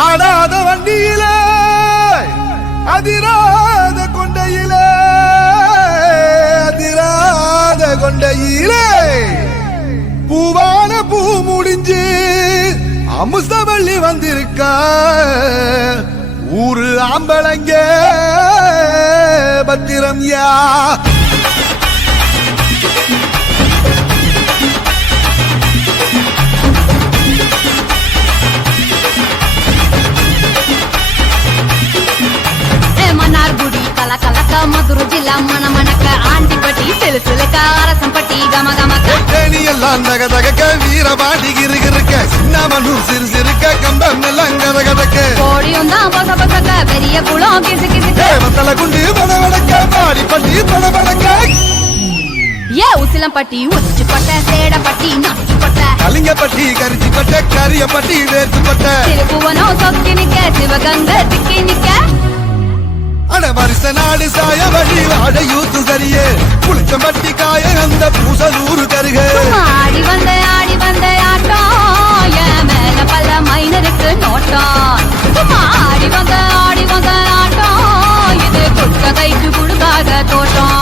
ஆடாத வண்டியிலே அதிராத கொண்டையிலே அதிராத கொண்டையிலே பூவான பூ முடிஞ்சு அமுசவள்ளி வந்திருக்க ஊரு ஆம்பளங்க பத்திரம் யா மதுரை ஜில்லா மன மணக்க ஆண்டிப்பட்டி சிலுசிலுக்க அரசம்பட்டி கம கமக்க தேனி எல்லாம் தக தகக்க வீரபாண்டி கிருகிருக்க சின்னமனூர் சிறு சிறுக்க கம்பம் எல்லாம் கதகதக்க கோழியும் தான் பச பசக்க பெரிய குளம் கிசு கிசுக்க வத்தல குண்டு படவடக்க பாடிப்பட்டி படபடக்க ஏ உசிலம்பட்டி உச்சிப்பட்ட சேடப்பட்டி நச்சுப்பட்ட கலிங்கப்பட்டி கரிச்சிப்பட்ட கரியப்பட்டி வேர்த்துப்பட்ட திருப்புவனம் சொக்கி நிக்க சிவகங்க திக்கி நிக்க அட வருஷ நாடு சாய வழி வாழ யூத்து சரியே புளிச்சம்பட்டி காய அந்த பூசலூரு கருக ஆடி வந்த ஆட்டம் என் மேல பல மைனருக்கு நோட்டம் ஆடி வந்த ஆட்டம் இது குட்ட கைக்கு குடுக்காத தோட்டம்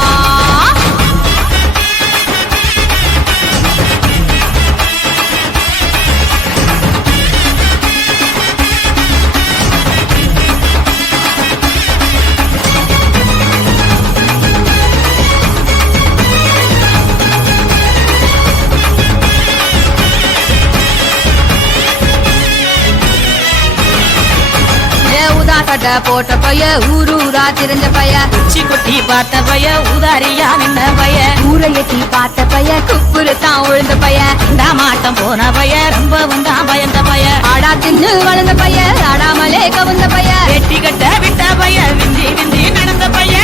போட்ட பைய ஊரூரா தெரிஞ்ச பைய உச்சி குட்டி பார்த்த பைய உதாரியா நின்ன பைய ஊரை எட்டி பார்த்த பைய குப்புரு தான் உழுந்த பைய இந்த மாட்டம் போன பைய ரொம்பவும் தான் பயந்த பைய ஆடா தின்னு வளர்ந்த பைய ஆடாமலே கவுந்த பைய வெட்டி கட்ட விட்ட பைய விந்தி விந்தி நடந்த பைய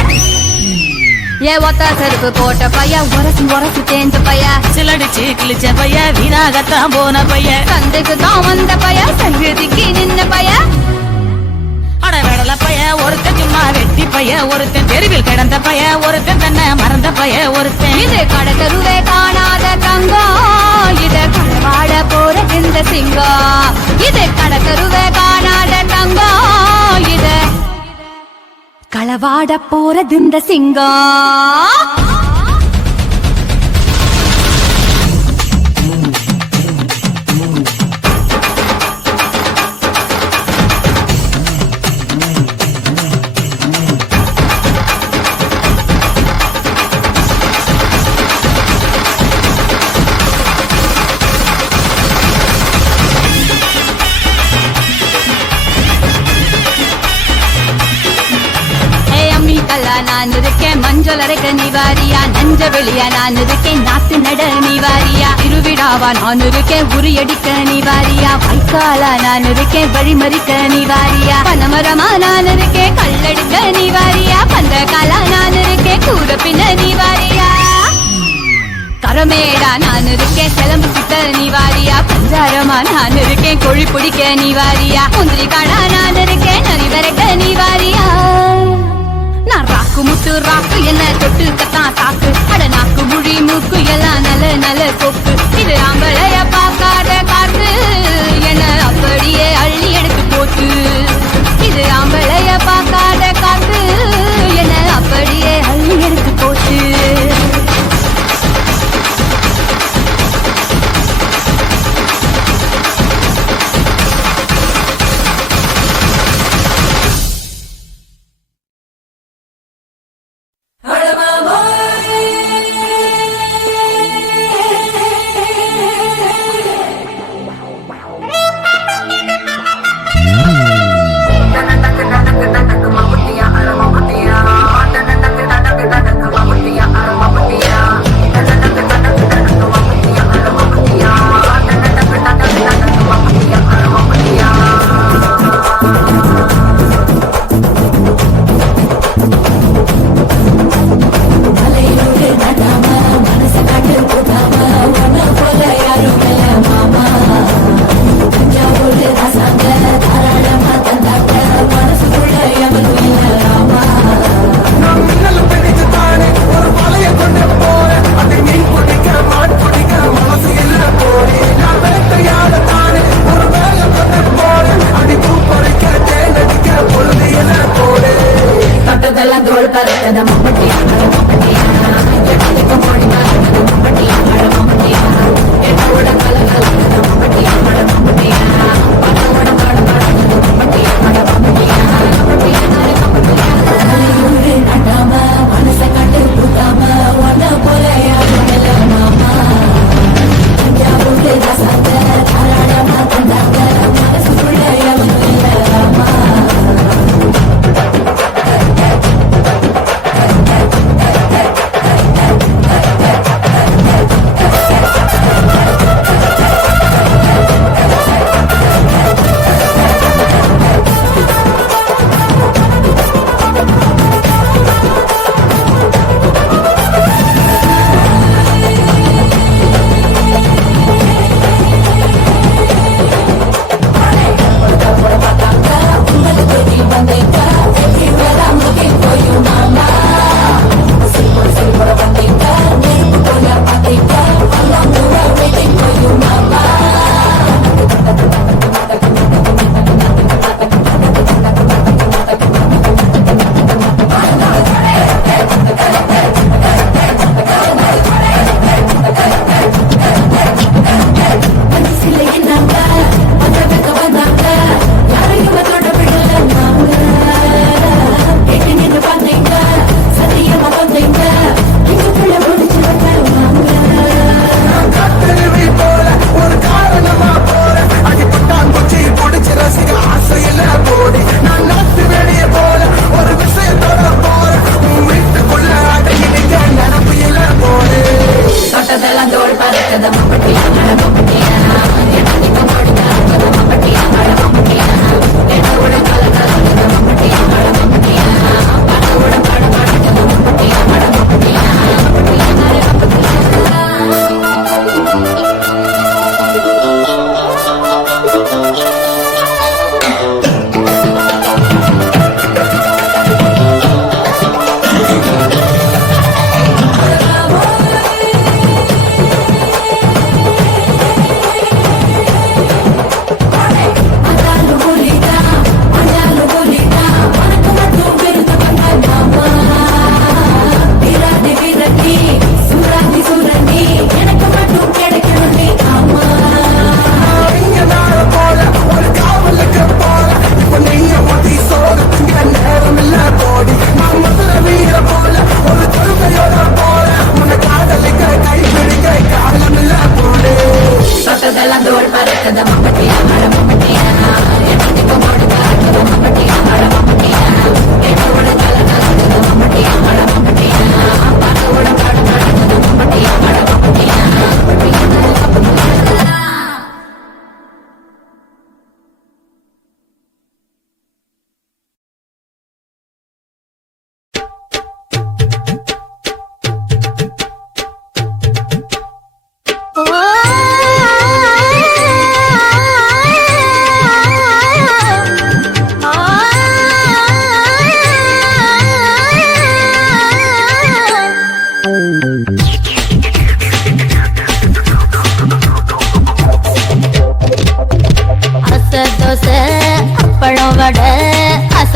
ஏ ஒத்த செருப்பு போட்ட பைய உரசி தேஞ்ச பைய சிலடிச்சு கிழிச்ச பைய வீணாகத்தான் போன பைய சந்தைக்கு தான் வந்த பைய சங்கதிக்கு நின்ன பைய அடவடல பைய ஒருத்தன் சும்மா வெட்டி பைய ஒருத்தன் தெருவில் கிடந்த பைய ஒருத்தன் தன்னை மறந்த பைய ஒருத்தன் இது கடத்தருவே காணாத தங்கம் இது கடவாட போற இந்த சிங்கம் இது கடத்தருவே காணாத தங்கம் இது களவாட போறது இந்த சிங்கம் நான் இருக்கேன் மஞ்சள் அரைக்க நீவாரியா நஞ்ச வெளியா நான் இருக்கேன் நாத்து நட நீவாரியா திருவிழாவா நான் இருக்கேன் உரியடிக்க நீவாரியா வைக்காலா நான் இருக்கேன் வழிமறிக்க நீவாரியா பனமரமா நான் இருக்கேன் கல்லடிக்க நீவாரியா பந்தகாலா நான் இருக்கேன் கூற பின்ன நீவாரியா கரமேடா நான் இருக்கேன் கிளம்பு சுத்த நீவாரியா பஞ்சாரமா நான் இருக்கேன் கொழி பிடிக்க நீவாரியா முந்திரி காடா நான் இருக்கேன் நரி வரைக்க நீவாரியா நான் ராக்கு முட்டு ராக்கு என்ன தொட்டுக்கத்தான் சாக்கு அட நாக்கு முழி மூக்கு எல்லாம் நல்ல கொக்கு இது ஆம்பளைய பார்க்காத காத்து என்ன அப்படியே அள்ளி எடுத்து போட்டு இது ஆம்பளைய பார்க்காத காத்து என்ன அப்படியே அள்ளி எடுத்து போட்டு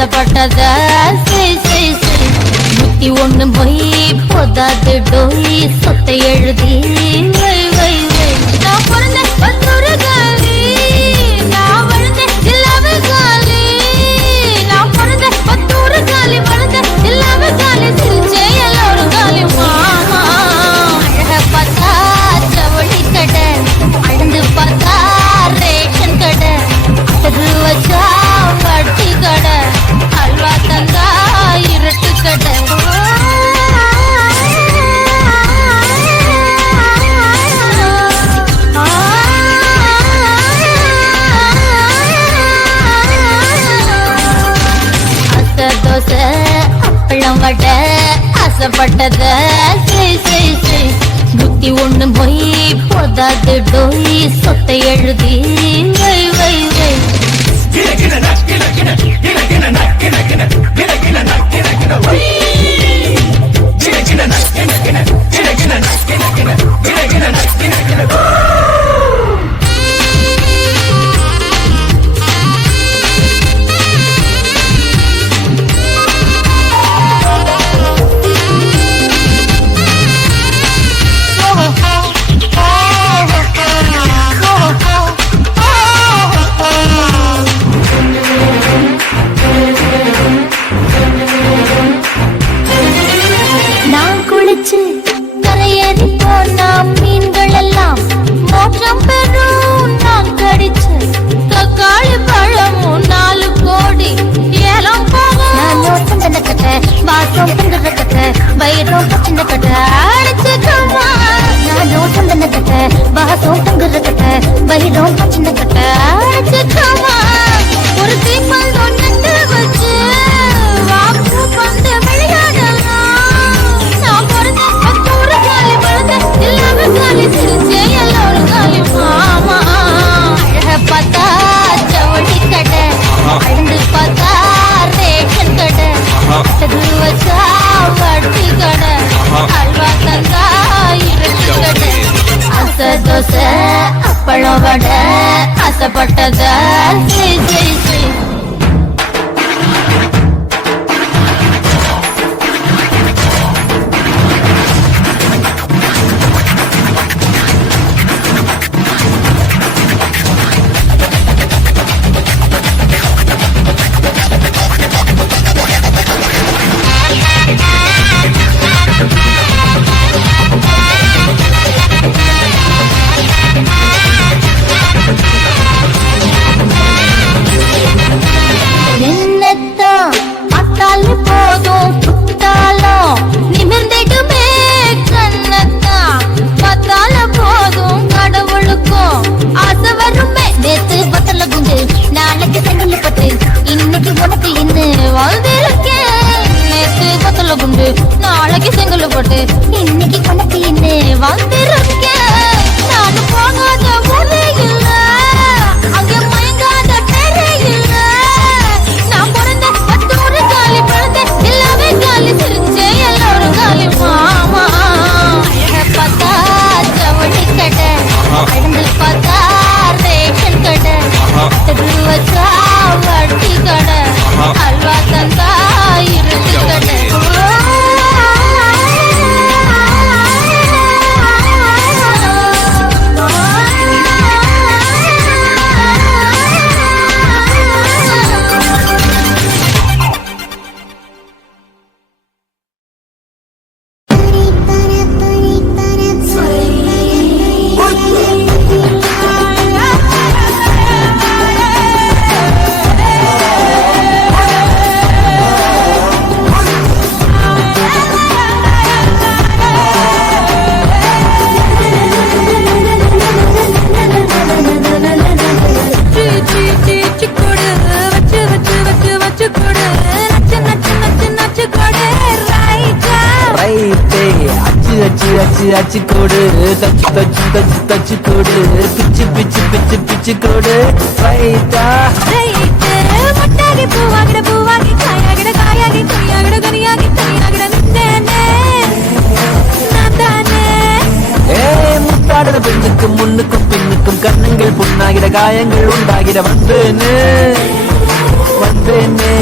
ஆசைப்பட்டத புத்தி ஒண்ணு போய் போதாது டோய் சொத்தை எழுதி வை வை வை நான் பிறந்த பத்தொரு காலி நான் வளர்ந்த இல்லாம காலி நான் பிறந்த பத்தொரு காலி வளர்ந்த இல்லாம காலி சிரிச்சே எல்லாரும் காலி மாமா அழக பார்த்தா ஜவுளி கடை அழுந்து பார்த்தா ரேஷன் கடை அது வச்சா வட்டி கடை அல்வா தந்தா இருட்டு கடை தோசை அப்பளம் வடை ஆசைப்பட்டத புத்தி ஒண்ணு போய் போதாது டோய் சொத்தை எழுதி வை வை வை ஒரு தீப்பல் ஒன்று வச்சு வாக்கு பந்து விளையாடலாம் நான் பிறந்த பத்தொரு காலி வளர்ந்த எல்லாமே காலி சிரிச்சே எல்லாரும் காலி மாமா அழக பார்த்தா ஜவுளி கடை அழுந்து பார்த்தா ரேஷன் கடை அது வச்சா வட்டி கடை அல்வா தந்தா இருட்டு கடை அசை தோசை அப்பளம் வடை ஆசைப்பட்டத நாளைக்கு செங்கல் போட்டு இன்னைக்கு உனக்கு என்ன வந்திருக்கேன் நான் போகாத ஊரே இல்ல அங்க மயங்காத பேரே இல்ல நான் பிறந்த பத்தொரு காலி பிறந்த எல்லாமே காலி சிரிச்சே எல்லாரும் காலி மாமா அழக பார்த்தா ஜவுளி கடை அழுந்து பார்த்தா ரேஷன் கடை அது வச்சா வட்டி கடை அல்வா தந்தா இருட்டு கடை அச்சு கோடு தச்சு தச்சு தச்சு தச்சு கோடு பிச்சு பிச்சு பிச்சு பிச்சு கோடு ரைட்டா முட்டாகி பூவாகிட காயாகிட காயாகி கனியாகிட கனியாகி கனியாகிட நின்னேனே நான் தானே முத்தாடுற பெண்ணுக்கும் முன்னுக்கும் பின்னுக்கும் கண்ணங்கள் புண்ணாகிட காயங்கள் உண்டாகிட வந்தேனே வந்தேனே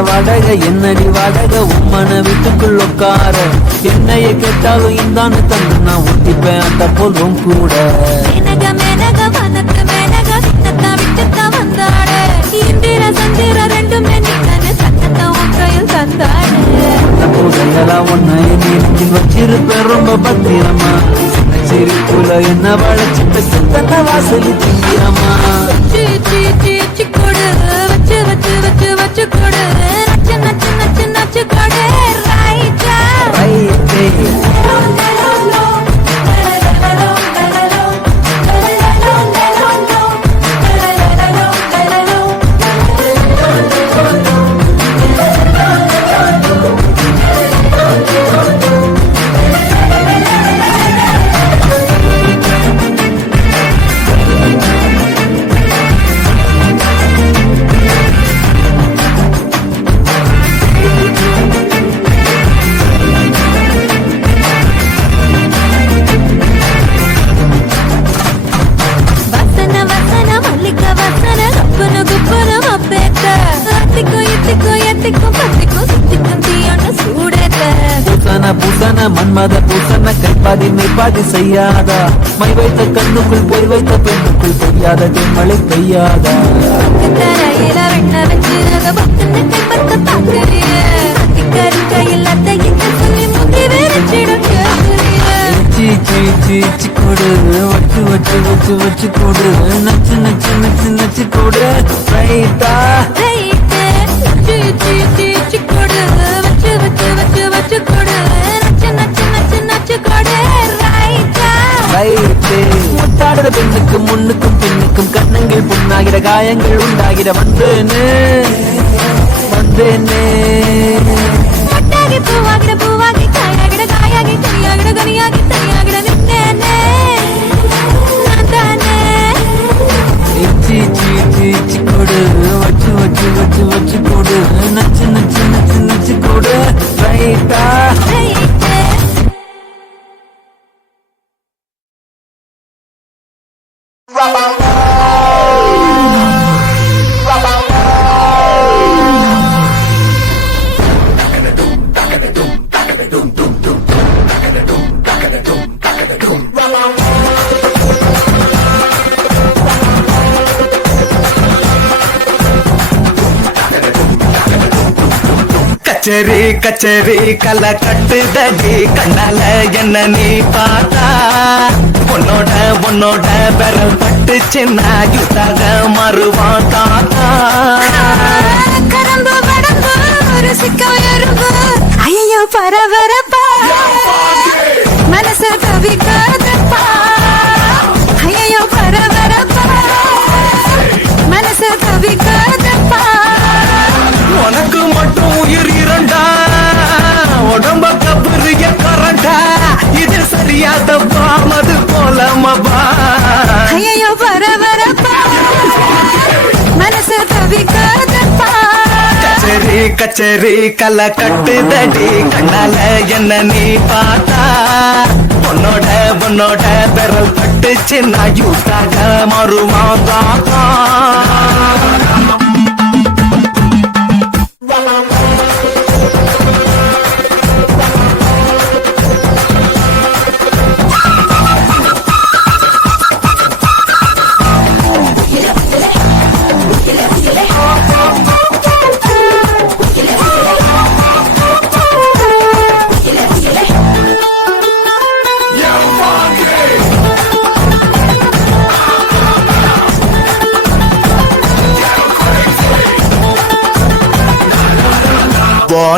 வாடகை என்னடி வாடகை உம்மன வீட்டுக்குள் உட்கார என்னைய கேட்டாலும் இந்தான்னு தந்து நான் ஒட்டிப்பேன் அந்த போல்வும் கூட மேனக மேனக வனத்து மேனக விட்டத்தா விட்டுத்தா வந்தாடு இந்திர சந்திர ரெண்டும் நினைக்கன்னு சட்டத்தை ஒன்றையில் தந்தாடு பூசையெல்லாம் ஒன்ன என் வச்சிருப்பேன் ரொம்ப பத்திரமா சிரிப்புல என்ன வளைச்சிட்டு சித்தன வாசலி திங்கிறமா சி கொடு வச்சு வச்சு வச்சு வச்சு கொடு நச்சு நச்சு நச்சு நச்சு கொடு ரைட்டா ரைட்டே பூசன மன்மத பூசன கைப்பாதி மெய்ப்பாதி செய்யாதா மை வைத்த கண்ணுக்குள் போய் வைத்த பெண்ணுக்குள் பெய்யாத மழை பெய்யாதா கொடு வச்சு வச்சு வச்சு வச்சு கொடு நச்சு நச்சு நச்சு நச்சு கொடு ரைட்டா முத்தாடுற பெண்ணுக்கு முன்னுக்கும் பின்னுக்கும் கண்ணங்கள் புண்ணாகிற காயங்கள் உண்டாகிற வந்தேனே வந்தேனே பூவாகிற பூவாகி காயாகிற காயாகி கனியாகிற கனியாகி தனியாகிற நின்னேனே நான் தானே கொடு வச்சு வச்சு வச்சு வச்சு கொடு நச்சு நச்சு நச்சு நச்சு கொடு ரைட்டா கச்சேரி கச்சேரி கலை கட்டுதடி கண்ணால என்ன நீ பார்த்தா உன்னோட உன்னோட பெறல் பட்டு சின்ன யுத்தாக மறுவான் தாத்தா கரம்பு வடம்பு ஒரு சிக்க எறும்பு ஐயோ பரபரப்பா மனசு தவிக்காதப்பா ஐயோ பரபரப்பா மனசு தவிக்காதப்பா உனக்கு மட்டும் உயிர் இரண்டா உடம்ப கபரிய கரண்டா இது சரியாதப்பா மது போலமபா ஐயோ பரபரப்பா மனசு தவிக்காதப்பா கச்சேரி கச்சேரி கலை கட்டுதடி கண்ணால என்ன நீ பார்த்தா உன்னோட உன்னோட பெறல் பட்டு சின்ன யூத்தாக மறுவான் தாத்தா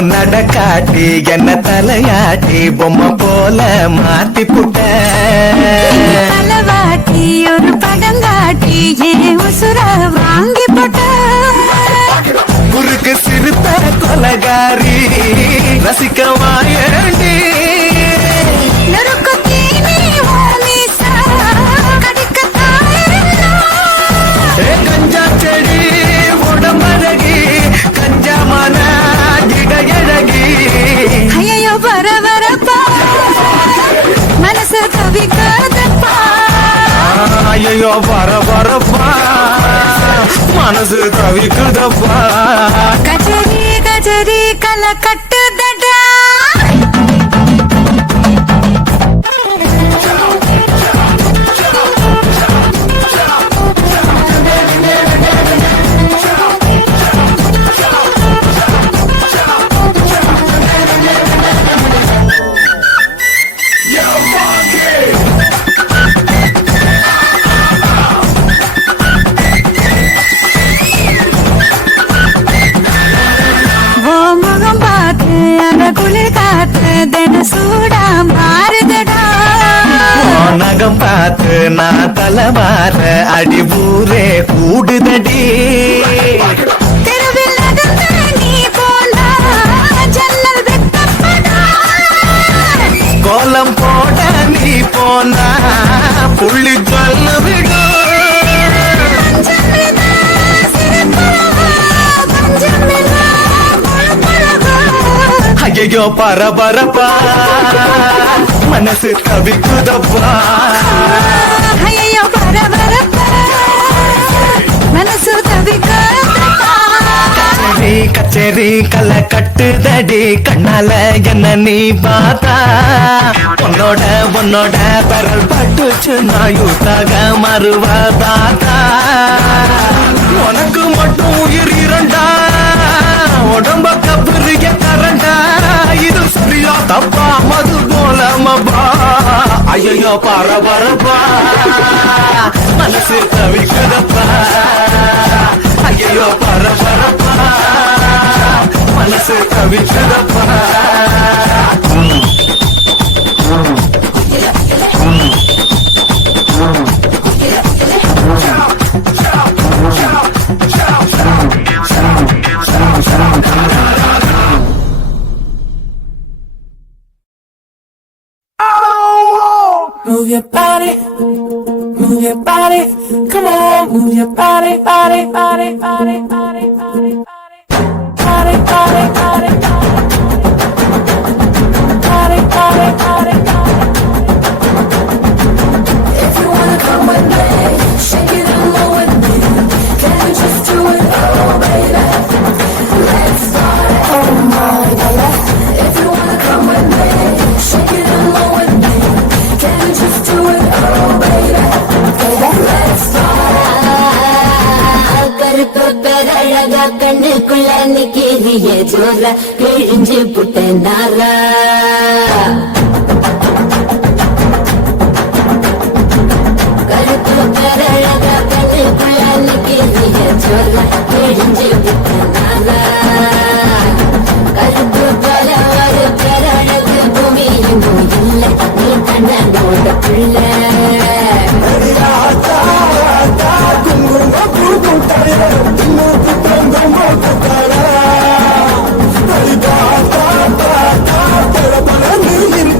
நட காட்டி என்ன தலையாட்டி பொம்மை போல மாத்தி புட்ட தலைவாட்டி ஒரு படங்காட்டி ஏன் உசுர வாங்கி போட்ட குறுக்கு சிறுத்த கொலகாரி ரசிக்க வாயண்டி கஞ்சா செடி உடம்பழகி கஞ்சா மன அழகி ஐயோ பரபரப்பா மனசு தவிக்காதப்பா ஐயோ பரபரப்பா மனசு தவிக்குதப்பா கச்சேரி கச்சேரி கலை கட்டுதடா நகம் பார்த்து நான் தலைமாற அடி ஊரே கூடுதடி தெருவில் நடந்த நீ போனா ஜன்னல் வெட்டப்படா கோலம் போட நீ போனா புள்ளி சொல்ல விடும் ஐயோ பரபரப்பா மனசு தவிக்குதப்பா ஐயோ பரபரப்பா மனசு தவிக்குதப்பா கச்சேரி கச்சேரி கலை கட்டுதடி கண்ணால என்ன நீ பார்த்தா உன்னோட பரல் பட்டுச்சு நான் யூத்தாக மறுவதாத்தா உனக்கு மட்டும் உயிர் இரண்டா உடம்ப கபரிய கரண்டா இது சரியா தப்பா மது போலமபா ஐயோ பரபரப்பா மனசு தவிக்குதப்பா ஐயோ பரபரப்பா மனசு தவிக்குதப்பா Move your body, move your body, come on, move your body, body, body, body, body, body, body, body, body, body, body, body, If you wanna come with me, shake it and roll with me. Can you just do it, oh baby? Let's start it, oh my baby. If you wanna come with me, shake it and roll with me. Can you just do it, oh baby? Let's start it. கருப்பு பெரழகா கண்ணுக்குள்ள நிக்கிறிய ஜோரா கிழிஞ்சு புட்ட நாரா கருப்பு பெரழகா கண்ணுக்குள்ள நிக்கிறிய ஜோரா கிழிஞ்சு புட்ட நாரா கருப்பு பல ஒரு பெரழகு பூமியும் இல்லை நீ கண்ணனோட பிள்ளை நீ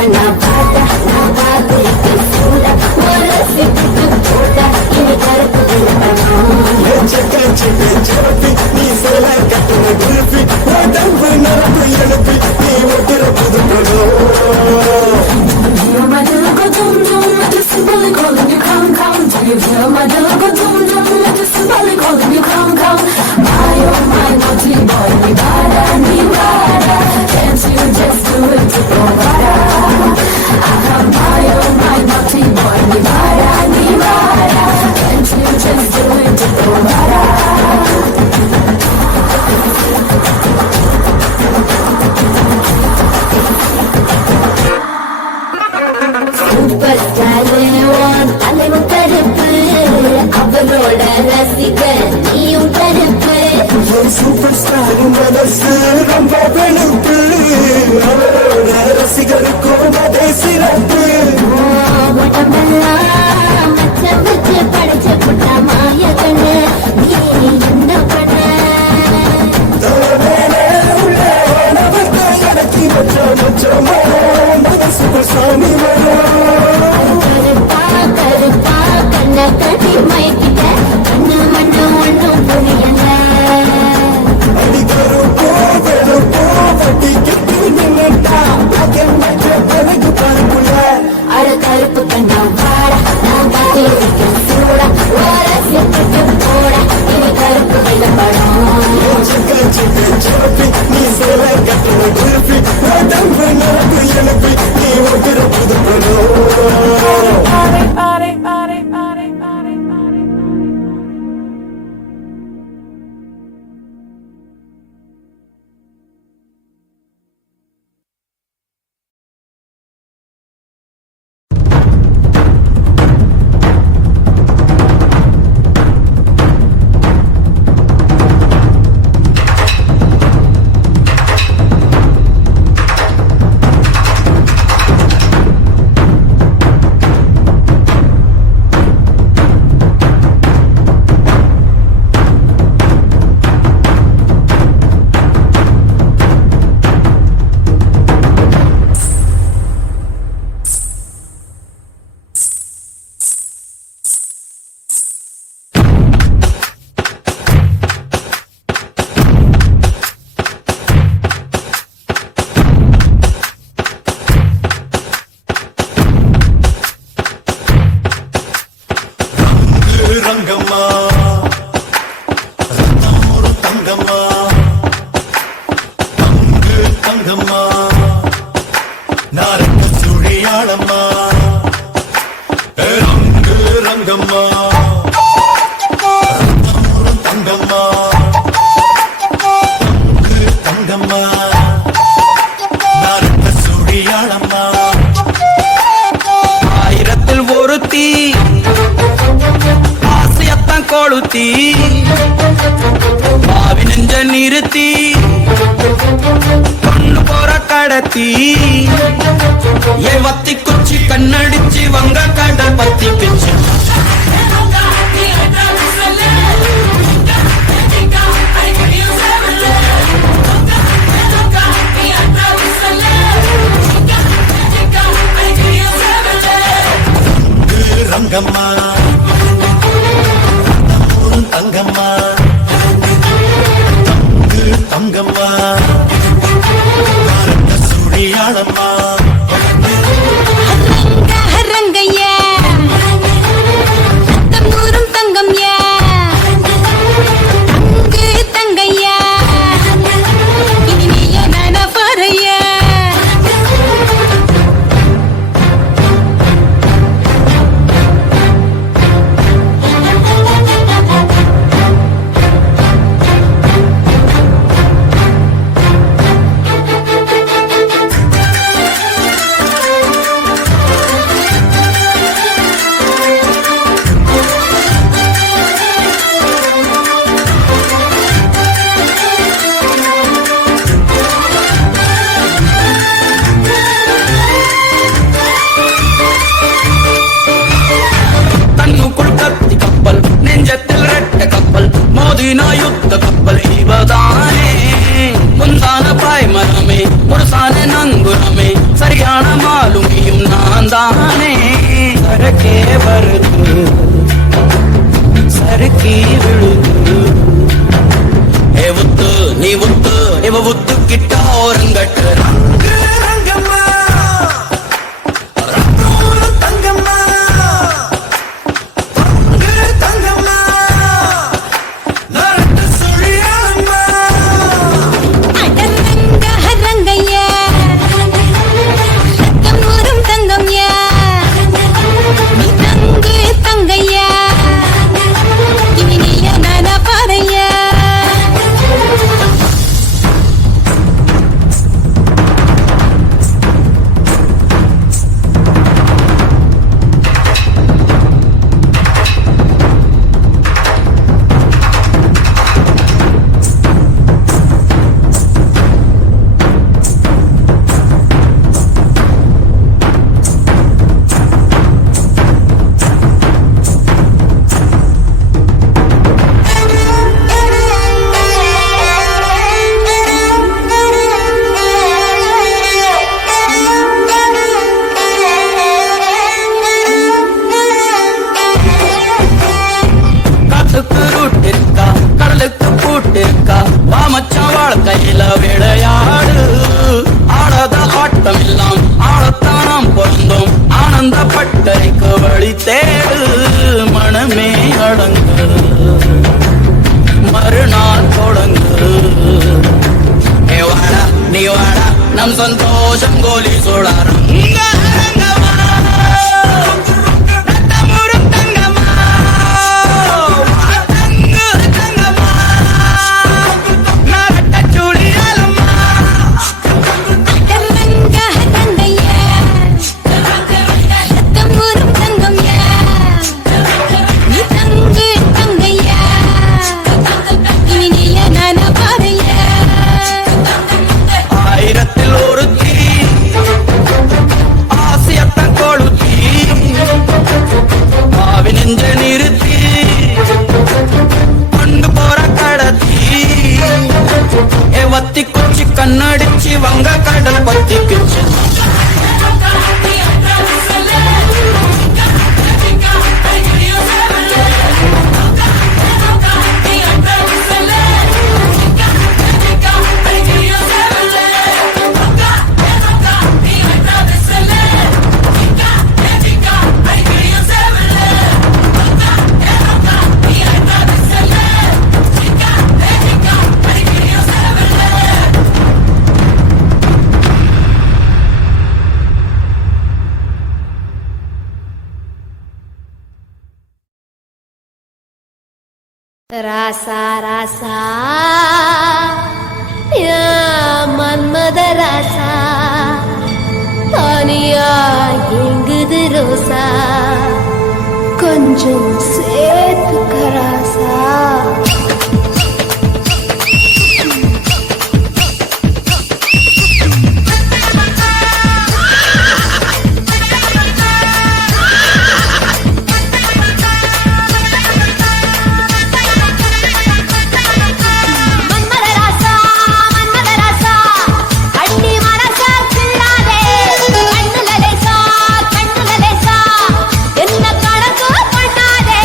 பண்ணா பாட்டா நான் காத்திருக்கு சூட ஒரு சிட்டு போட்ட இனி கருப்பு நீ சேல கட்டுன குருப்பி உடம்பு நடப்பு எழுப்பி நீ ஒட்டுற புது my dog go dum dum, I just simply calling you come come. Do you hear my dog go dum dum, I just simply calling you come come. My oh my naughty boy, me bada, can't you just do it to go bada? My oh my naughty boy, me bada, can't you just do it to go bada? Super star தலைவன் கருப்பு அவரோட ரசிகர் நீயும் கருப்பு super star மனசு ரொம்ப வெளுப்பு அவரோட ரசிகருக்கும் அதே சிறப்பு உடம்பெல்லாம் மச்சம் வச்சு படைச்ச புட்டா மாய கண்ணு நீ என்ன பண்ண சூப்பர் சாமி கருப்பா கருப்பா கண்ண கட்டி மயக்கிட்ட கண்ணு மண்ணும் ஒண்ணும் புரியல அடிக்கருப்போ வெளுப்போ வட்டி கட்டி நின்னுட்டா பழகு பறக்குள்ள அட கருப்பு கண்ணா வாட நான் காத்திருக்க சூட ஓர சிட்டு போட இனி கருப்பு வெள்ளப்படம் நீ சேல கட்டுன குருப்பி உடம்பு நடப்பு எழுப்பி நீ ஒட்டுற புது ரங்கம்மா ரத்தமொரு தங்கம்மா தங்கு தங்கம்மா நாரங்க சுழியாளம்மா ரங்கு ரங்கம்மா ரத்தமொரு தங்கம்மா தங்கு தங்கம்மா நாரங்க சுழியாளம்மா ஆயிரத்தில் ஒருத்தி கொளுத்தி பாவி நெஞ்ச நிறுத்தி கண்ணு போற கடத்தி வத்தி குச்சி கண்ணடிச்சு வங்க கடல் பத்தி பிச்சு ரங்கம்மா தங்கம்மா தங்கு தங்கம்மா சுழியாளம்மா ரங்கையா கிட்ட ஓரங்கட்டு ரங்கம்மா ரங்கூர் தங்கம்மா தங்கம்மா நரட்டு சுழியாளம்மா அடரங்க ரங்கையா ரத்தம் ஊரும் தங்கம்யா தங்கு தங்கையா இனிய நன பாறையா காட்டுக்கு ரூட் இருக்கா கடலுக்கு பூட்டு இருக்கா வா மச்சான் வாழ்க்கையில விளையாடு ஆடாத ஆட்டம் எல்லாம் ஆடத்தானாம் பொருந்தும் ஆனந்தப்பட்டறைக்கு வழி தேடு மனமே அடங்கு மறுநாள் தொடங்கு நீ வாடா நம் சந்தோஷம் கோலி சோழாரம் கண்ணடிச்சு வங்க கடல் பத்திக்குச்சு ராசா ராசா யா மன்மத ராசா தனியா எங்குது ரோசா கொஞ்சம் சேர்த்துக்க ராசா என்ன கணக்கு பண்ணாதே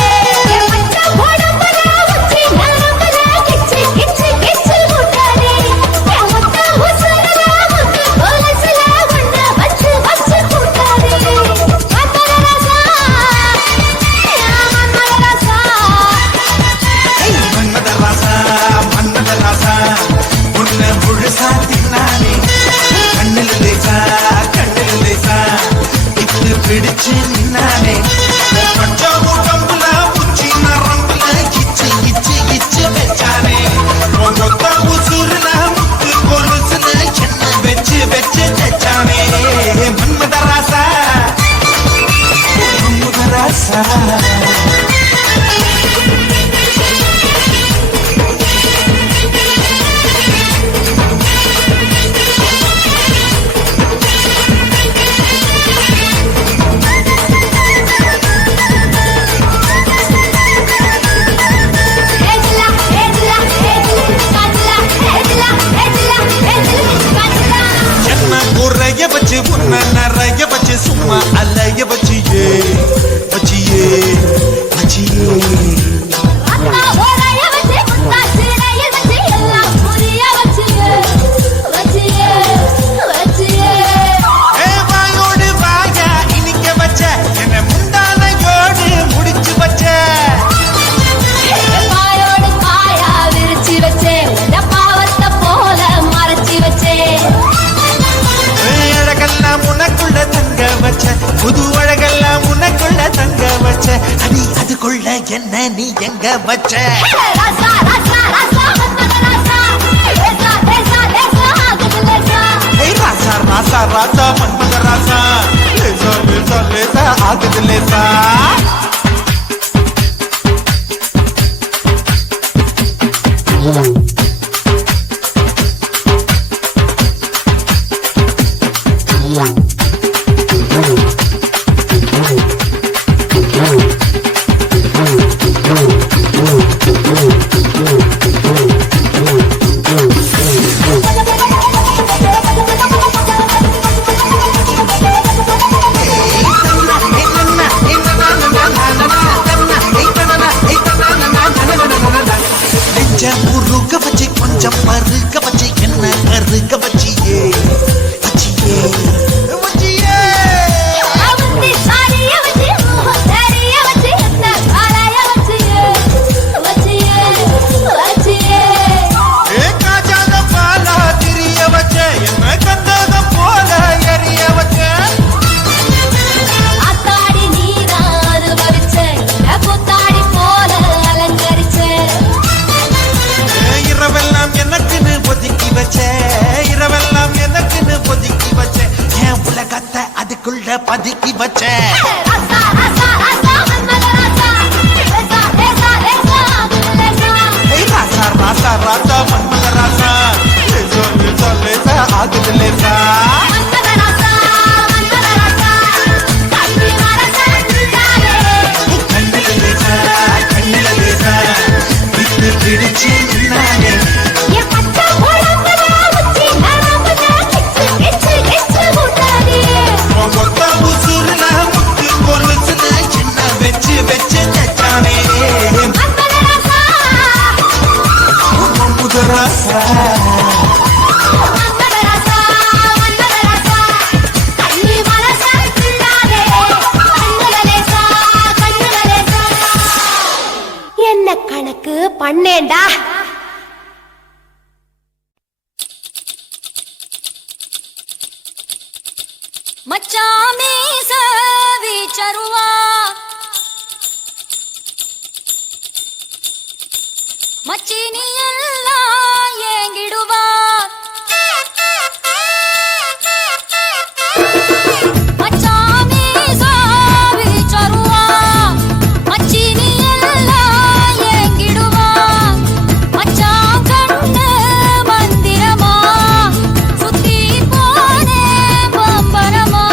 என்ன நீ எங்க வச்ச ராசா ராசா ராசா மன்மத ராசா லேசா லேசா லேசா ஆகுது லேசா ராசா ராசா ராசா மன்மத ராசா லேசா லேசா லேசா ஆகுது லேசா கொஞ்சம் மறுக்க வச்சு என்ன கருக்க வச்சியே வச்சியே வச்சியே அவந்தி சாரிய வச்சி சாரிய வச்சி என்ன காலாய வச்சியே வச்சியே வச்சியே காஜாத பாலா திரிய வச்ச என்ன கந்தத போல எரிய வச்ச ஆத்தாடி நீராது வச்ச புத்தாடி போல அலங்கரிச்ச இரவெல்லாம் எனக்குன்னு ஒதுக்கி வச்ச இரவெல்லாம் எனக்குன்னு ஒதுக்கி வச்ச என் உலகத்தை அதுக்குள்ள பதுக்கி வச்ச ராசா ராசா ராசா மன்மத ராசா லேசா லேசா லேசா ஆகுது லேசா ராசா ராசா ராசா மன்மத ராசா லேசா லேசா லேசா ஆகுது லேசா மன்மத ராசா கண்ணி மரசா நின்றாரே கண்ணில லேசா கண்ணில லேசா விட்டு பிடிச்சு நின்னானே என் பச்சை குழம்புல உச்சி நரம்புல கிச்சு கிச்சு கிச்சு ஊட்டாதே கொத்த உசுருல முத்து கொலுசுல சின்ன வச்சு வச்சு தச்சானே மன்மத ராசா மன்மத ராசா மன்மத ராசா கண்ணி மரசா நின்றாரே கண்ணுல லேசா என்ன கணக்கு பண்ணேண்டா மச்சாமே சவி சருவா மச்சினி எல்லாம் ஏங்கிடுவா மச்சாமே சவி சருவா மச்சினி எல்லாம் ஏங்கிடுவா மச்சான் கண்ணு மந்திரமா சுத்தி போனே பம்பரமா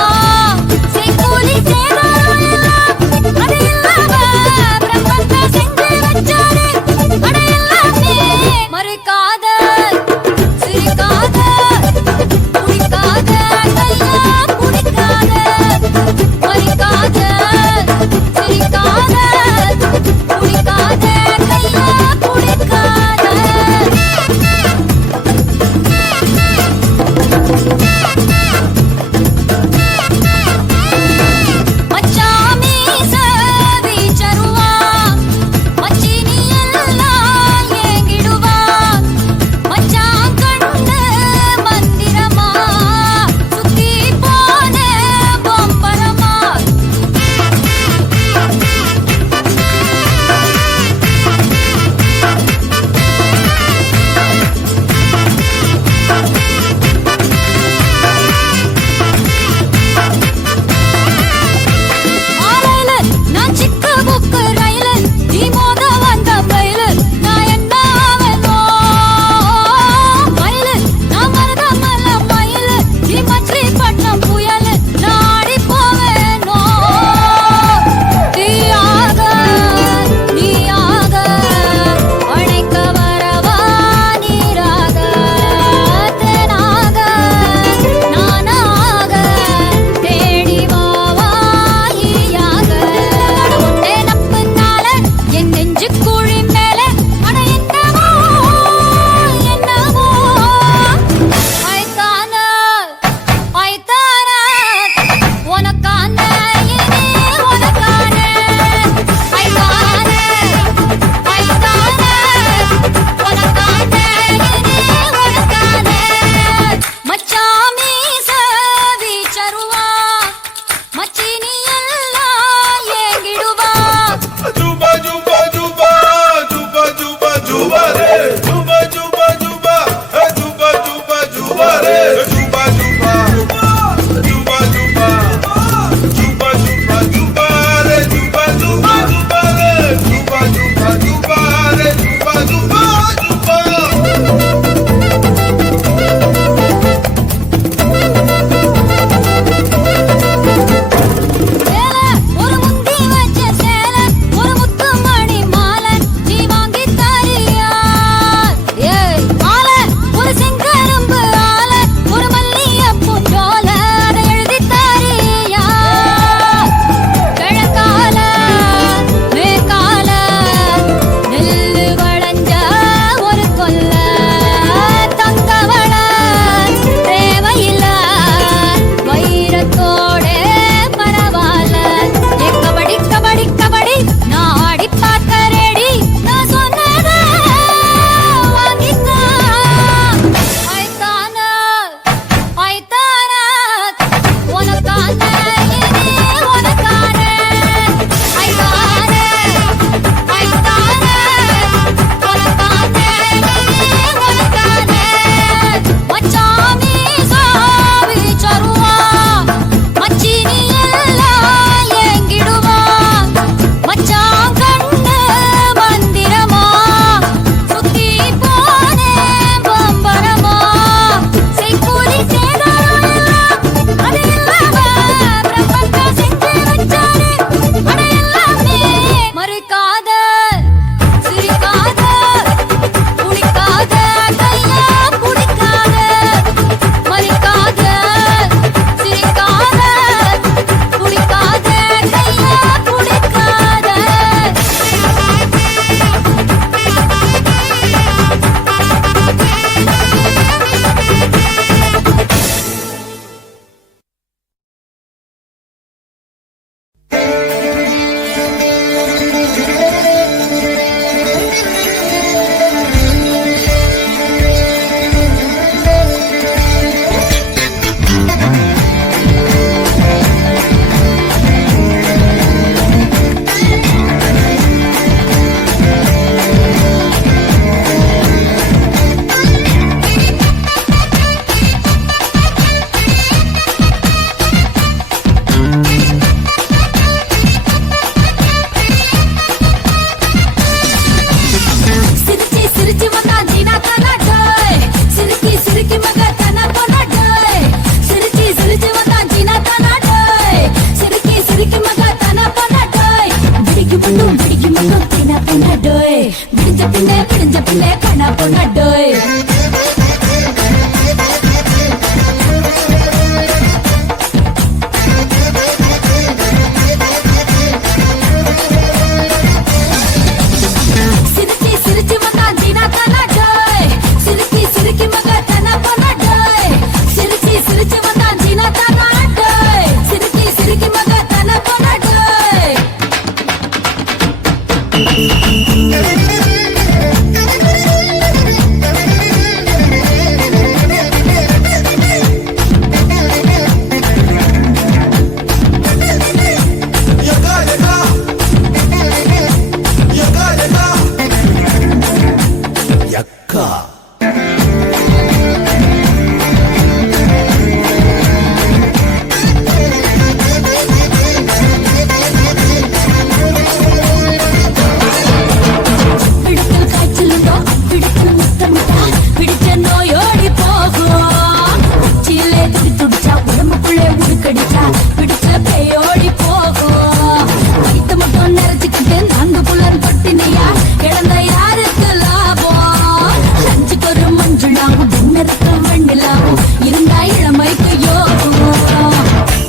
இருந்தா இளமைக்கு யோகம்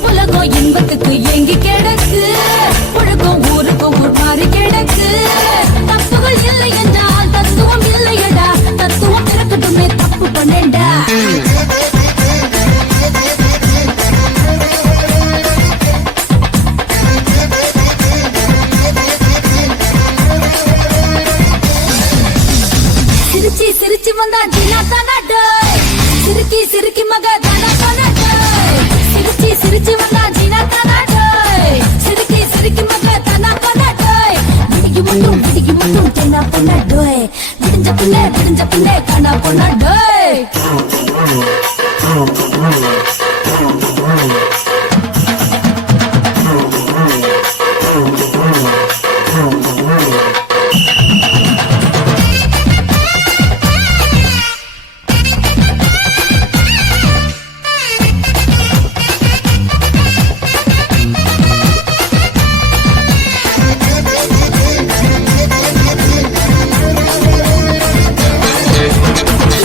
உலகம் இன்பத்துக்கு எங்கி கிடக்கு உலகம் ஊருக்கும் ஊர் மாறி கிடக்கு தப்புகள் இல்லை என்றால் தத்துவம் இல்லையடா தத்துவம் பிறக்கட்டுமே தப்பு பண்ணேண்டா சிரிச்சி சிரிச்சி வந்தா ஜினா தானா டோய் சிரிக்கி சிரிக்கி மக தானா தானா டோய் சிரிச்சி சிரிச்சி வந்தா ஜினா தானா டோய் சிரிக்கி சிரிக்கி மக தானா தானா டோய் விடிக்கு மட்டும் தானா பண்ணா டோய் விடிஞ்ச பிள்ளை காணா பண்ணா டோய்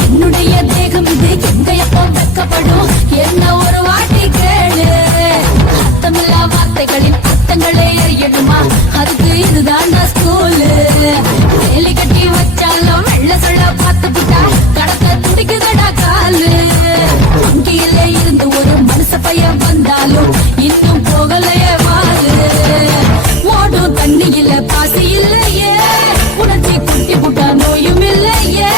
என்னுடைய தேகம் இது எங்க எப்போ வெக்கப்படும் என்ன ஒரு வாட்டி கேளு அர்த்தமில்லா வார்த்தைகளின் அர்த்தங்களே எறியணுமா அதுக்கு இதுதான் ஸ்கூலு வேலி கட்டி வச்சாலும் வெள்ள சொல்ல பார்த்து விட்டா கடக்க துடிக்குதடா காலு வங்கியில இருந்து ஒரு மனுஷ பையன் வந்தாலும் இன்னும் போகலையே வாழு ஓடும் தண்ணியில பாசி இல்லையே உணர்ச்சி குட்டி புட்டா நோயும் இல்லையே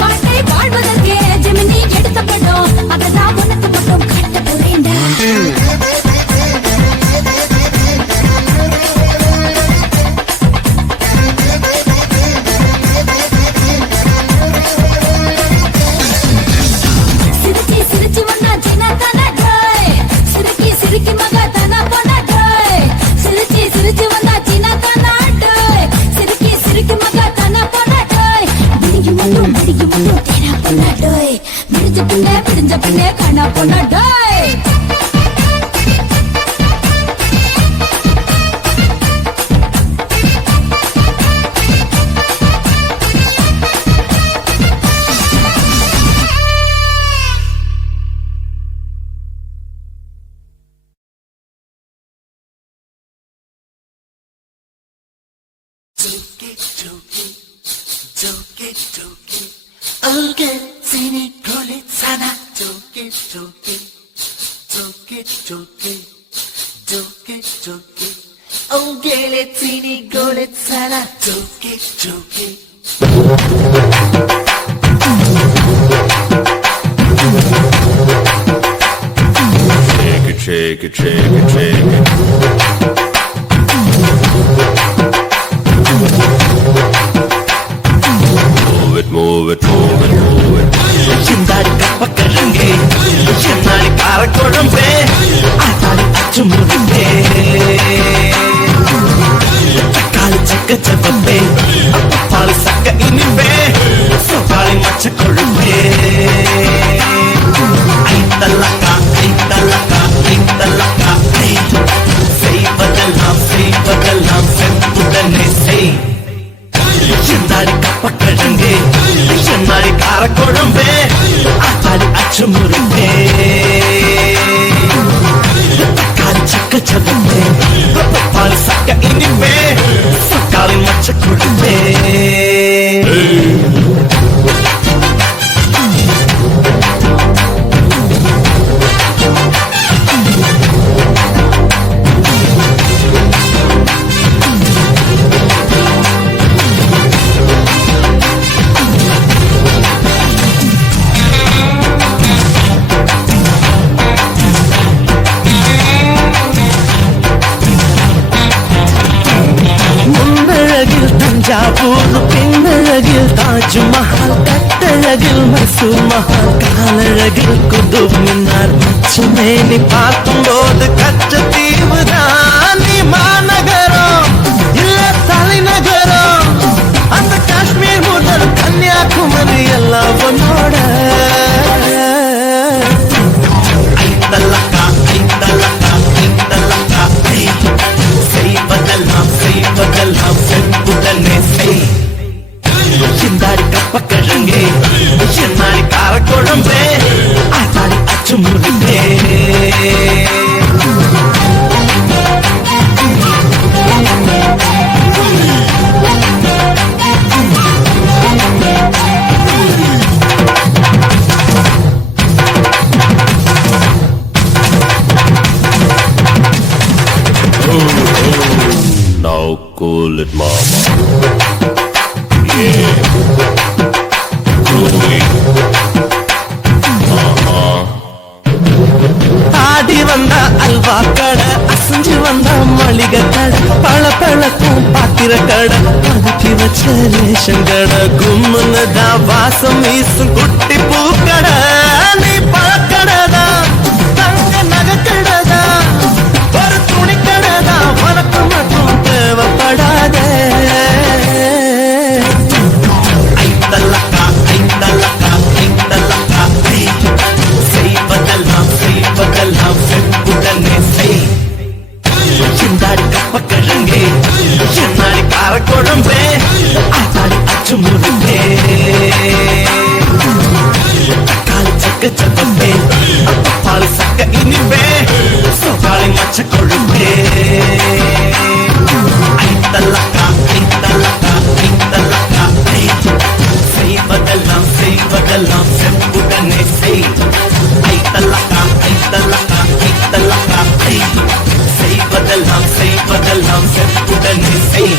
பாட்டை வாழ்வதற்கே ஜெமினி எடுத்த படம் அததான் உனக்கு மட்டும் கட்ட போறேன்டா சிரிச்சி சிரிச்சி வந்தா ஜினா தானா டோய் சிரிக்கி சிரிக்கி மக தானா பண்ணா டோய் சிரிச்சி சிரிச்சி வந்தா ஜினா தானா டோய் சிரிக்கி சிரிக்கி மக தானா பண்ணா டோய் விடிக்கு மட்டும் தேனா பண்ணா டோய் விடிஞ்ச பிள்ளை காணா பண்ணா டோய் Shake it, shake it, shake it. Move it, move it, move it, move it. சிந்தாடி கப்பக்கிழங்கு என்னாடி காரக்குழம்பு ஆத்தாடி அச்சு முருகே தக்காளி சக்க செப்பப்பே பாலி சக்க இனிப்பே சோபாலி மச்ச கொழுப்பே ஐத்தல்லக்கா ஐத்தல்லக்கா ஐத்தல்லக்கா செய்வதெல்லாம் செய்வதெல்லாம் செப்புடனே செய் சிந்தாடி கப்பக்கிழங்கு என்னாடி காரக்குழம்பு ஆத்தாடி அச்சு முருகே தக்காளி சக்க செப்பப்பே பாலி சக்க இனிப்பே சோபாலி மச்ச கொழுப்பே தஞ்சாவூர் பெண்ணழகில் தாஜ்மஹால் கட்டழகில் மைசூர் மஹால் காலழகில் குதுப் மினார் சுமேனி பார்க்கும்போது கச்ச தீவுதான் நீ மாநகரம் இல்ல தலைநகரம் அந்த காஷ்மீர் முதல் கன்னியாகுமரி எல்லாம் உன்னோட ஐத்தல்லக்கா ஐத்தல்லக்கா ஐத்தல்லக்கா செய்வதெல்லாம் செய்வதெல்லாம் செப்புடனே செய் சிந்தாடி கப்பக்கிழங்கு என்னாடி காரக்குழம்பு ஆத்தாடி How cool it, mama. Yeah. Groovy. ஆடி வந்த அல்வா கடை, அசைஞ்சு வந்த மளிகை கடை, பழ பழக்கும் பாத்திர கடை, பதுக்கி வச்ச ரேஷன் கடை, கும்முன்னு தான் வாசம் வீசும் குட்டி பூக்கடை. நீ பழக்கடைதான், தங்க நகைக்கடைதான், ஒரு துணி கடைதான், உனக்கு மட்டும் தேவைப்படாதே. ஐந்தல்லக்கா ஐந்தல்லக்கா ஐந்தல்லக்கா செய்வதெல்லாம் செய்வதெல்லாம் செப்புடனே செய். சிந்தாடி கப்பக்கிழங்கே, சின்னாடி காரக்குழம்பே, ஆத்தாடி அச்சு முருகே, தக்காளி சக்க சப்பம்பே, பால் சக்க இனிப்பே, சோபாளி மச்ச கொழும்பே. ஐந்தல்லக்கா ஐந்தல்லக்கா ஐந்தல்லக்கா செய்வதெல்லாம் செய்வதெல்லாம் செப்புடனே செய். ஐந்தல்லக்கா ஐந்தல்லக்கா ஐந்தல்லக்கா செய்வதெல்லாம் செய்வதெல்லாம் செப்புடனே செய்.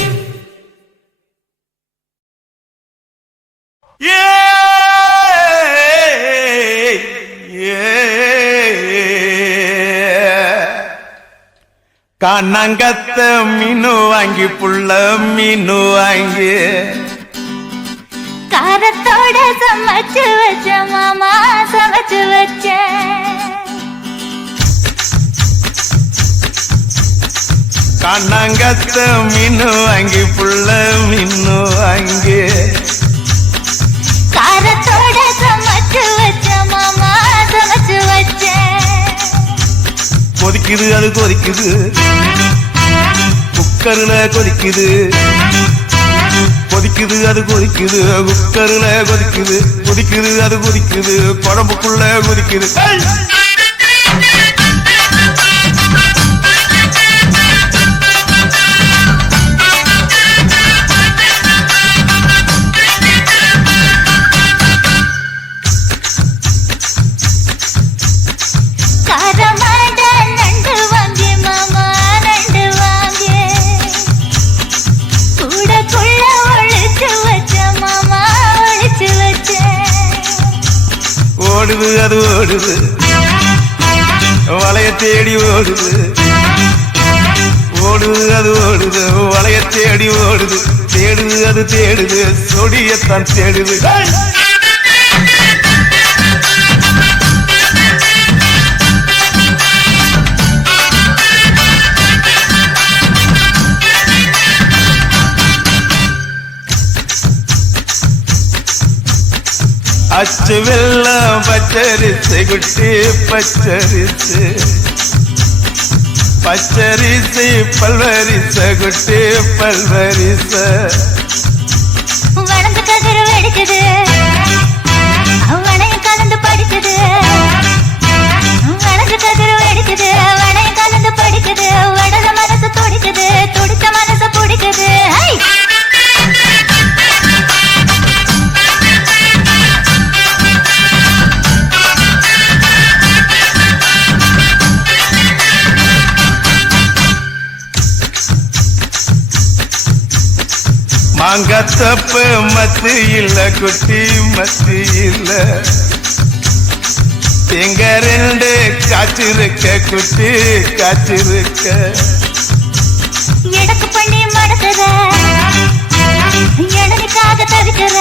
கண்ணங்கத்த மீனு வாங்கி புள்ள மீனு வாங்கி காரத்தோட சமைச்சு வச்ச மாமா சமைச்சு வச்ச கண்ணங்கத்த மீனு வாங்கி புள்ள மீனு வாங்கி காரத்தோட சமைச்சு வச்ச மாமா சமைச்சு வச்ச கொதிக்குது அது கொதிக்குது, குக்கர்ல கொதிக்குது, கொதிக்குது அது கொதிக்குது, குக்கர்ல கொதிக்குது, கொதிக்குது அது கொதிக்குது, குழம்புக்குள்ள கொதிக்குது. காரமாட நண்டு வாங்கி மாமா நண்டு வாங்கி கூடக்குள்ள ஒழிச்சு வச்ச மாமா ஒழிச்சு வச்ச ஓடுது அது ஓடுது, வளைய தேடி ஓடுது, ஓடுது அது ஓடுது, வளைய தேடி ஓடுது, தேடுது அது தேடுது, சொடியத்தான் தேடுது. அச்சு வெள்ளம் பச்சரிசு குட்டி பச்சரிசு, பச்சரிசு பல்வரிச குட்டி பல்வரிச. வளர்ந்து கதிர் வெடிக்குது, வளையம் கலந்து படிக்குது, வளர்ந்து கதிர் வெடிக்குது, வளையம் கலந்து படிக்குது, வடல மனசு துடிக்குது, துடித்த மனசு பிடிக்குது. மாங்கத்தப்பு மத்து இல்ல குட்டி மத்து இல்ல, எங்க ரெண்டு காய்ச்சிருக்க குட்டி காய்ச்சிருக்க. எடக்கு பண்ணி மடக்குற, எனக்காக தவிக்கிற,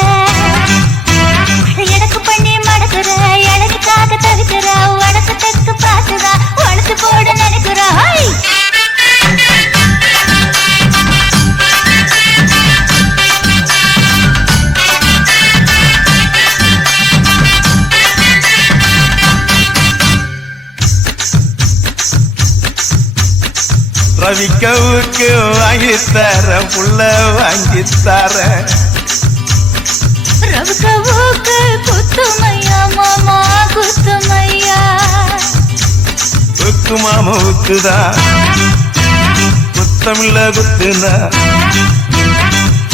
எடக்கு பண்ணி மடக்குற, எனக்காக தவிக்கிற, உனக்கு தெற்கு பார்த்துதா உனக்கு போட நினைக்கிற. ரவிக்கவுக்கு வாங்கித்தர புள்ள வாங்கித்தர, ரவுக்கு குத்துமையா மாமா குத்துமையா, உக்கு மாமா உக்குதா குத்தமில்ல குத்துனா,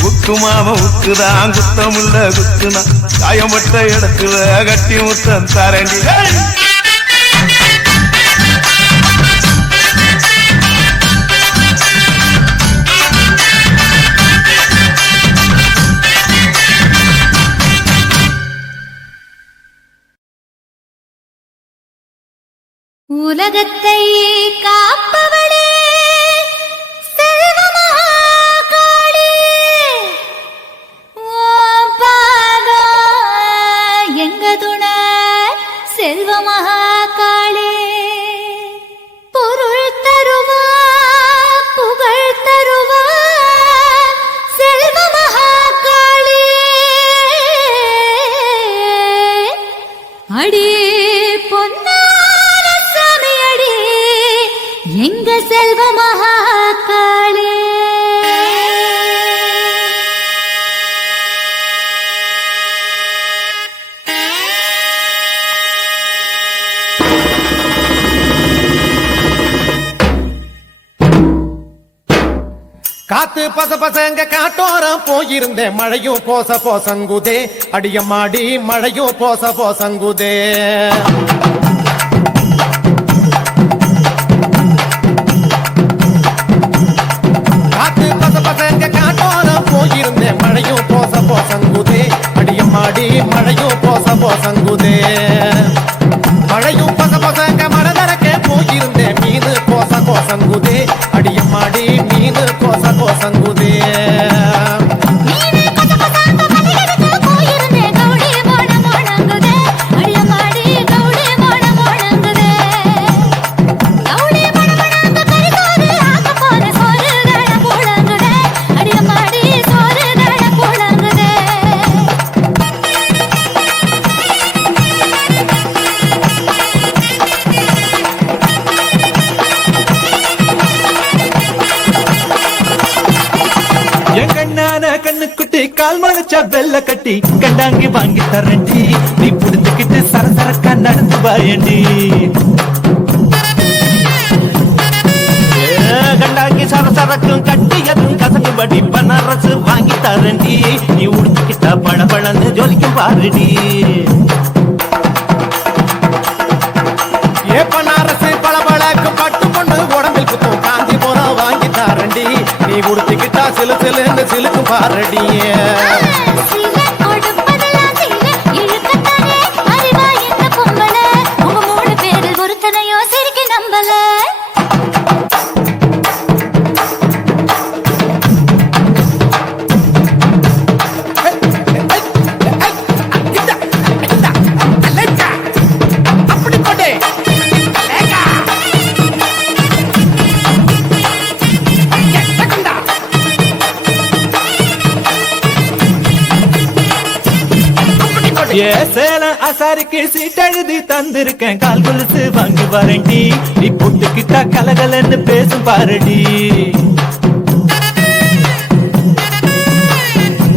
உக்கு மாமா உக்குதான் குத்தமில்ல குத்துனா, காயப்பட்ட இடத்துல கட்டி முத்தம் தரண்டி. உலகத்தை காப்பவளே செல்வமகாளி, உன் பாதம் எங்க துணை செல்வமகாளி. பொருள் தருவா புகழ் தருவா செல்வமகாளி. அடி பொன்னான சாமியடி எங்க செல்வமகாளி. காத்து பச பசங்க காட்டோரம் போயிருந்தேன், மழையும் போச போசங்குதே அடியம்மாடி, மழையும் போச போசங்குதே. காத்து பச பசங்க காட்டோரம் போயிருந்தேன், மழையும் போச போசங்குதே அடியம்மாடி, மழையும் போச போசங்குதே. மழையும் பச பசங்க மனதரக்க போயிருந்தேன், மீனு போச கோசங்குதே அடியம்மாடி, மீனு கோச கோசங்குதே. கண்ணுக்குட்டி கால் மழைச்சா வெள்ள கட்டி கண்டாங்கி வாங்கி தரண்டி, நீ புடிச்சுக்கிட்டு சரசரக்கா நடந்து வாயண்டி. கண்டாங்கி சரசரக்கும் கட்டியதும் கசக்கும்படி பனரசு வாங்கி தரண்டி, நீ உடுத்துக்கிட்டா பழ பழந்து ஜொலிக்கும் பாருடி. ஏ பனாரசு பளபளக்கும் பட்டு பொண்ணு உடம்பில் குத்தும் காந்தி போறோம் வாங்கி தரண்டி, நீ உடுத்துக்கிட்டா சிலு சிலுன்னு சிலுக்கும் பாரடி. ஒருத்தனையோ சிரிக்கி நம்பல. சேல அசாரிக்கு சீட்டெழுதி தந்திருக்கேன், கால் கொலுசு வாங்கி வரண்டி, நீ பொட்டுக்கிட்டா கலகலன்னு பேசும் பாரடி.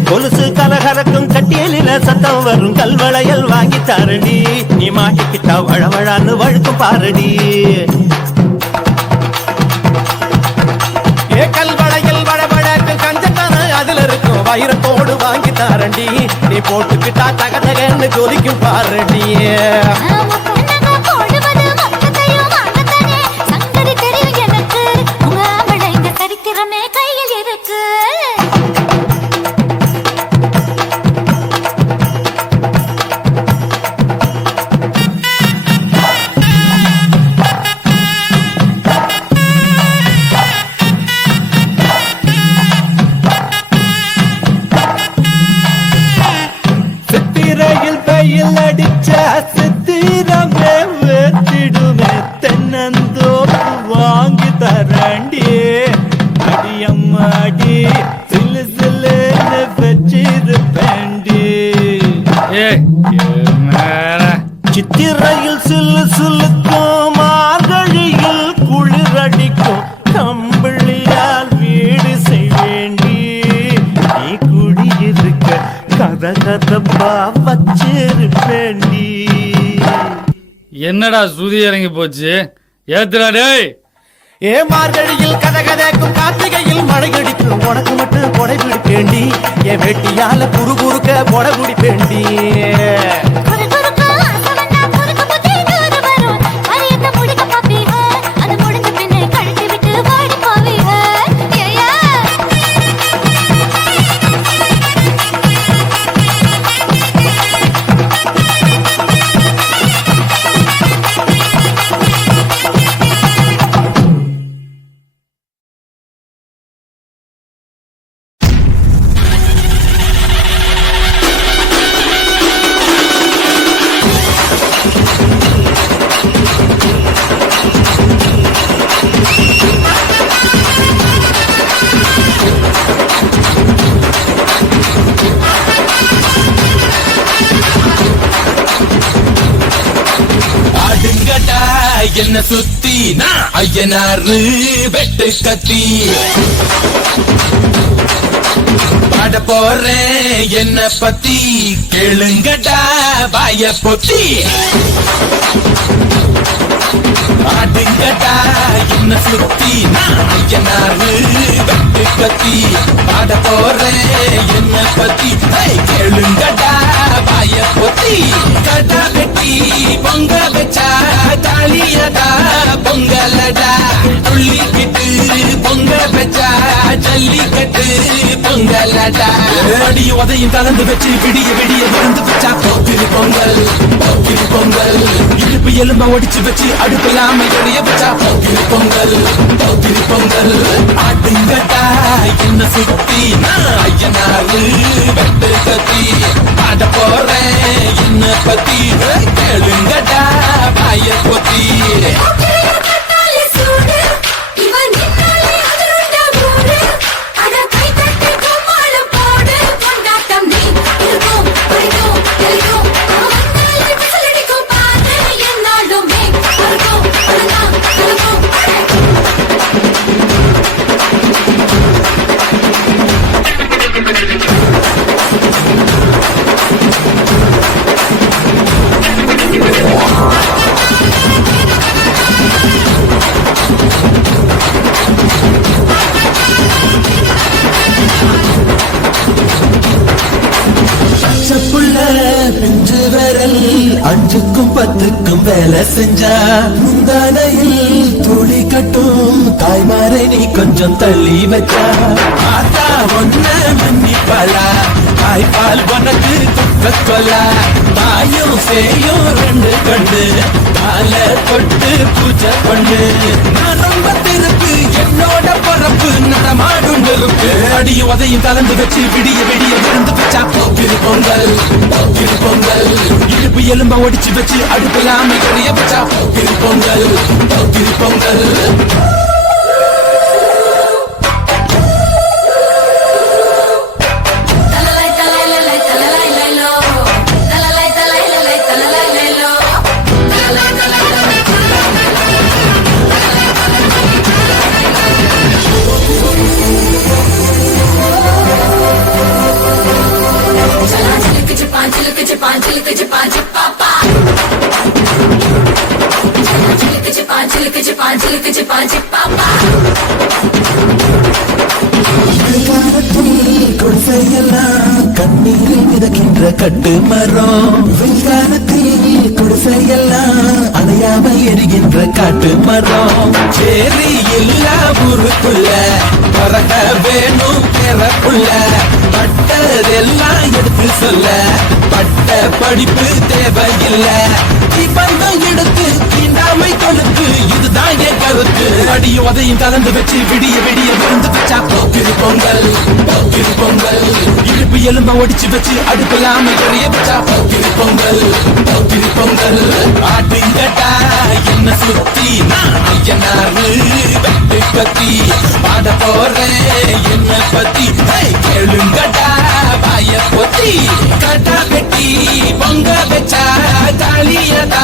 கொலுசு கலகரக்கும் கட்டியலில சத்தம் வரும் கல்வளையல் வாங்கி தாரடி, நீ மாட்டிக்கிட்டா வழவழான்னு வழுக்கும் பாரடி. ஏ கல்வளையல் வழவழக்கும் கஞ்சத்தான அதுல இருக்கும் வைரத்தோடு வாங்கி தாரண்டி, நீ போட்டுக்கிட்டா தகதகன்னு ஜொலிக்கும் பாரடி. சரித்திரமே கையில் இருக்கு. சித்திரையில் வெயில் அடிச்சா சித்திரமே வேத்திடுமே, தென்னந்தோப்பு வாங்கி தரண்டி அடியம்மாடி, சிலு சிலுன்னு வச்சிருப்பேண்டி. சித்திரையில் சிலு சிலுக்கும் மார்கழியில் குளிரடிக்கும், கம்பிளியால் வீடு செய்வேண்டி, நீ குடியிருக்க கத கதப்பா வச்சிருப்பேண்டி. என்னடா சுதி இறங்கி போச்சு, ஏத்துடா டேய். ஏ மார்கழியில் கதகதக்கும் கார்த்திகையில் மழை அடிக்கும், உனக்கு மட்டும் கொடை பிடிப்பேண்டி, என் வெட்டியால குறு குறுக்க கொடை பிடிப்பேண்டி. என்ன சுத்தி நான் ஐயனாரு வெட்டு கத்தி பாட போறேன் என்ன பத்தி கேளுங்கடா வாய பொத்தி ஆடுங்கடா என்ன சுத்தி நான் ஐயனாரு வெட்டு கத்தி பாட போறேன் என்ன பத்தி கேளுங்கடா வாய பொத்தி கடா வெட்டி பொங்க வச்சா தாலியடா பொங்கலடா துள்ளிக்கிட்டு பொங்க வச்சா ஜல்லிக்கட்டு பொங்கலடா அடி உதையும் கலந்து வச்சு விடிய விடிய விருந்து வச்சா போக்கிரி பொங்கல் போக்கிரி பொங்கல் இடுப்பு எலும்ப ஒடிச்சு வச்சு அடுப்பில்லாம எறிய வச்சா போக்கிரி பொங்கல் போக்கிரி பொங்கல் ஆட்டுங்கட்டா என்ன சுத்தி நான் ஐயனாரு வெட்டு கத்தி பாட போறேன் என்ன பத்தி கேளுங்கடா வாய பொத்தி பிஞ்சு விரல் 5க்கும் 10க்கும் வேலை செஞ்சா முந்தானையில் துளி கட்டும் தாய்மாரை நீ கொஞ்சம் தள்ளி வச்சா ஆத்தா ஒன்ன மன்னிப்பாளா தாய்ப்பால் உனக்கு துக்க கொல்லா தாயும் சேயும் 2 கண்டு கால தொட்டு பூஜை பண்ணு நான் ரொம்ப திருப்பு என்னோட பொறப்பு நடமாடும் நெருப்பு அடி உதையும் கலந்து வச்சு விடிய விடிய விருந்து வச்சா போக்கிரி பொங்கல் போக்கிரி பொங்கல் இடுப்பு எலும்ப ஒடிச்சு வச்சு அடுப்பில்லாம எறிய வச்சா போக்கிரி பொங்கல் போக்கிரி பொங்கல் கண்ணீரில் மிதக்கின்ற கட்டு மரம் விஞ்ஞானத்தில் குடிசையெல்லாம் அணையாம எரிகின்ற காட்டு மரம் சேரி எல்லா ஊருக்குள்ள பறக்க வேணும் பிறப்புள்ள பட்டதெல்லாம் எடுத்து சொல்ல பட்ட படிப்பு தேவையில்லை பந்தம் எடுத்து தீண்டாமை கொழுத்து இதுதான் என் கருத்து அடி உதையும் கலந்து வச்சு விடிய விடிய விருந்து வச்சா போக்கிரி பொங்கல் போக்கிரி பொங்கல் இடுப்பு எலும்ப ஒடிச்சு வச்சு அடுப்பில்லாம எறிய வச்சா போக்கிரி பொங்கல் போக்கிரி பொங்கல் ஆட்டுங்கட்டா என்ன சுத்தி நான் ஐயனாரு வெட்டு கத்தி பாட போறேன் என்ன பத்தி கேளுங்கட்டா வாய பொத்தி கடா வெட்டி பொங்க வச்சா தாலியடா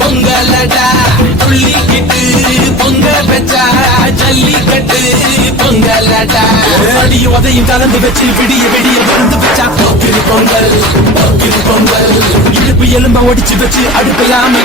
பொங்கலடா துள்ளிக்கிட்டு பொங்க வச்சா ஜல்லிக்கட்டு பொங்கலடா அடி உதையும் கலந்து வச்சு விடிய விடிய விருந்து வச்சா போக்கிரி பொங்கல் போக்கிரி பொங்கல் இடுப்பு எலும்ப ஒடிச்சு வச்சு அடுப்பில்லாம